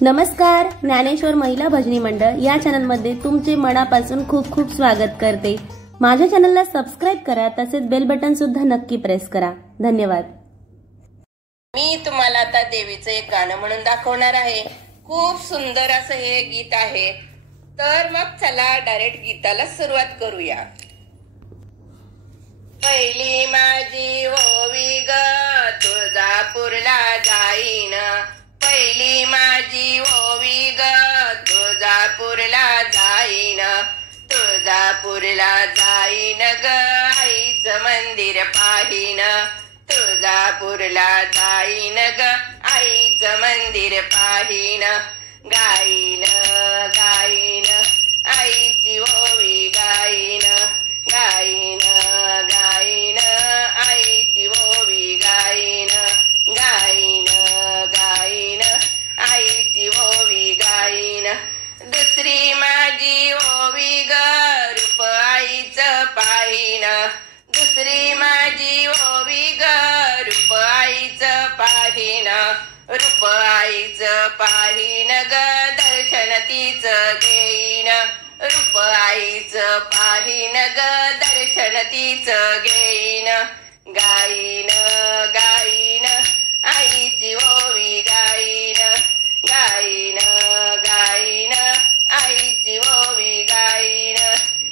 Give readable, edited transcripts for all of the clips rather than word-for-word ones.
नमस्कार, ज्ञानेश्वर महिला भजनी मंडळ या चॅनलमध्ये तुमचे मनापासून खूप खूप स्वागत करते। माझ्या चॅनलला सबस्क्राइब करा, तसेच बेल बटन सुद्धा नक्की प्रेस करा। धन्यवाद। मी तुम्हाला आता देवीचं एक गाणं म्हणून दाखवणार आहे। खूप सुंदर असं हे गीत आहे। तर मग चला डायरेक्ट गीताला सुरुवात करूया। पहिली माझी ओवी ग तुळजापूरला जाईन, पहिली माझी ओवी ग तुळजापूरला जाईन, तुळजापूरला जाईन ग आईचं मंदिर पाहीन, तुळजापूरला जाईन ग आईचं मंदिर पाहीन, गाईन गाईन आईची ओवी गाईन, गाईन गाईन आईची ओवी गाईन, गाईन गाईन आईची ओवी गाईन। दुसरी माझी ओवी ग रूप आईचं पाहीन, दुसरी माझी ओवी ग रूप आईचं पाहीन, रूप आईचं पाहीन ग दर्शन तिचं घेईन, रूप आईचं पाहीन ग दर्शन तिचं घेईन, गाईन गाईन आईची ओवी गाईन, गाईन गाईन आईची ओवी गाईन,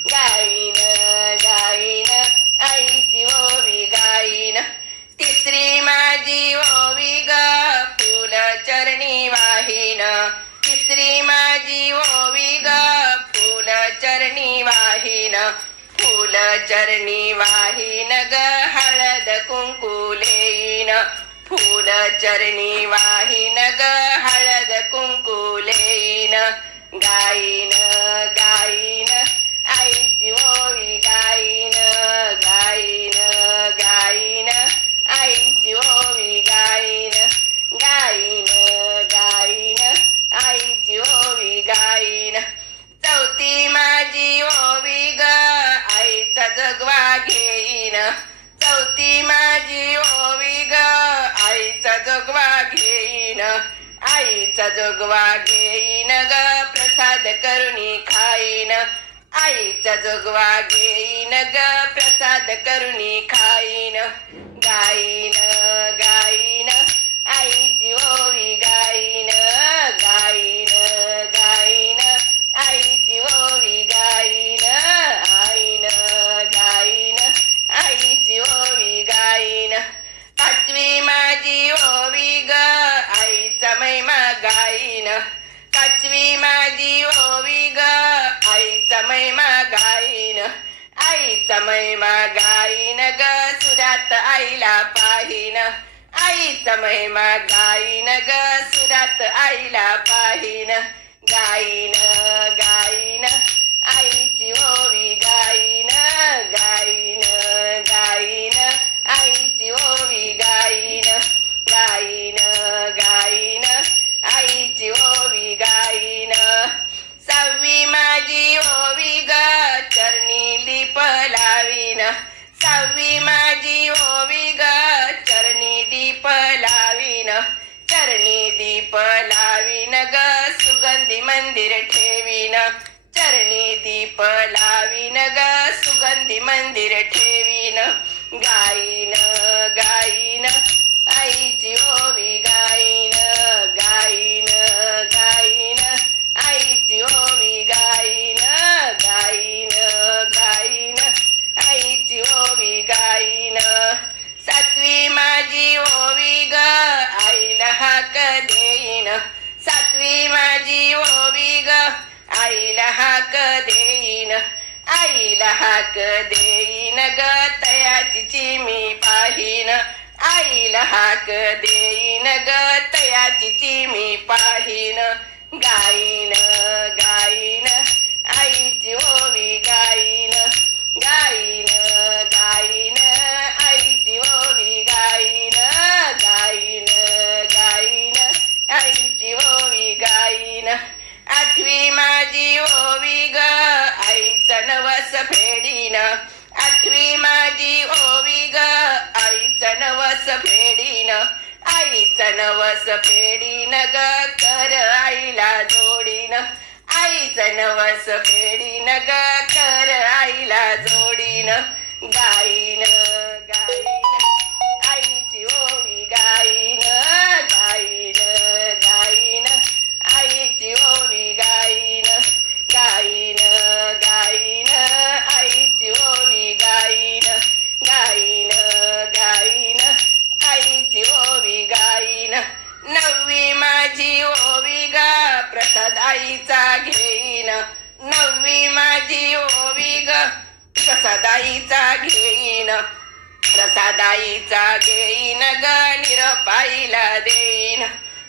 गाईन गाईन आईची ओवी गाईन। तिसरी माझी ओवी ग फुल चरणी वाहीन, तिसरी माझी ओवी ग फुल चरणी वाहीन, फुल चरणी वाहीन ग हळद कुंकू लेईन, फुल चरणी वाहीन ग हळद कुंकू लेईन, गाईन गाईन आईची ओवी गाईन, गाईन गाईन आईची ओवी गाईन, गाईन गाईन आईची ओवी गाईन। चौथी माझी ओवी ग आईचा जगवा घेईन, चौथी माझी ओवी ग आईचा जगवा घेईन, आईचा जगवा घेईन ग प्रसाद करुणी खाईन, आईचा जगवा घेईन ग प्रसाद करुणी खाईन, गाईन गाईन आईची ओवी गाईन, गाईन गाईन आईची ओवी गाईन, आईन गाईन आईची ओवी गाईन। पाचवी माझी ओवी ग आईचा महिमा गाईन, पाचवी माझी ओवी ग आईचा महिमा गाईन, आईचा महिमा गाईन ग सुरात आईला पाहीन, आईचा महिमा गाईन ग सुरात आईला पाहीन, गाईन गाईन आईची ओवी गाईन, गाईन गाईन आईची ओवी गाईन, गाईन गाईन आईची ओवी गाईन। सहावी माझी ओवी ग चरणी दीप लावीन, सहावी माझी ओवी ग चरणी दीप लावीन, चरणी दीप लावीन ग सुगंधी मंदिर ठेवीन, चरणी दीप लावीन ग सुगंधी मंदिर ठेवीन, गाईन गाईन आईची ओवी गाईन, गाईन गाईन आईची ओवी गाईन, गाईन गाईन आईची ओवी गाईन। सातवी माझी ओवी ग आईला हाक देईन, सातवी माझी ओवी ग आईला हाक देईन, आईला हाक देईन ग तयाची चिमी पाहीन, आईला हाक देईन ग तयाची चिमी पाहीन, गाईन गाईन आईची ओवी गाईन, गाईन गाईन आईची ओवी गाईन, गाईन गाईन आईची ओवी गाईन। आठवी माझी ओवी ग आईचं नवस फेडीन, आठवी माझी ओवी ग आईचं नवस फेडीन, आईचं नवस फेडीन ग कर आई आईचं नवस फेडीन ग कर आईला जोडीन गाईन गाईन आईची ओवी गाईन गाईन गाईन आईची ओवी गाईन गाईन गाईन आईची ओवी गाईन गाईन गाईन आईची ओवी गाईन नववी माझी ओवी ग प्रसाद आईचा घेईन नववी माझी ओवी ग प्रसाद आईचा घेईन प्रसाद आईचा घेईन ग निरोपाईला देईन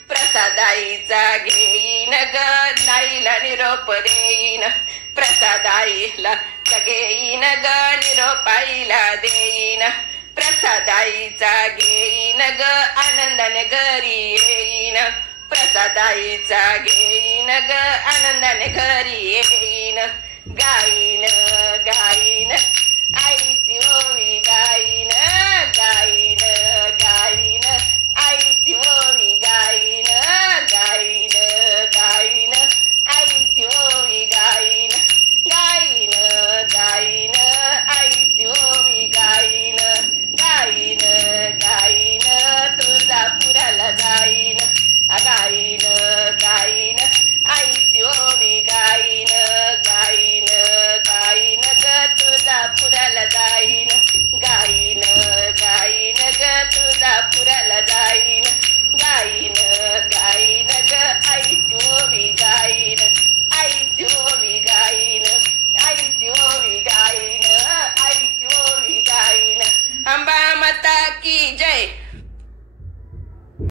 प्रसाद आईचा घेईन ग नाईला निरोप देईन प्रसाद आईला घेईन ग निरोपाईला देईन प्रसाद आईचा घेईन ग आनंदाने घरी येईन प्रसाद आईचा घेईन ग आनंदाने घरी येईन गाईन गाईन आईची ओवी गाईन गाईन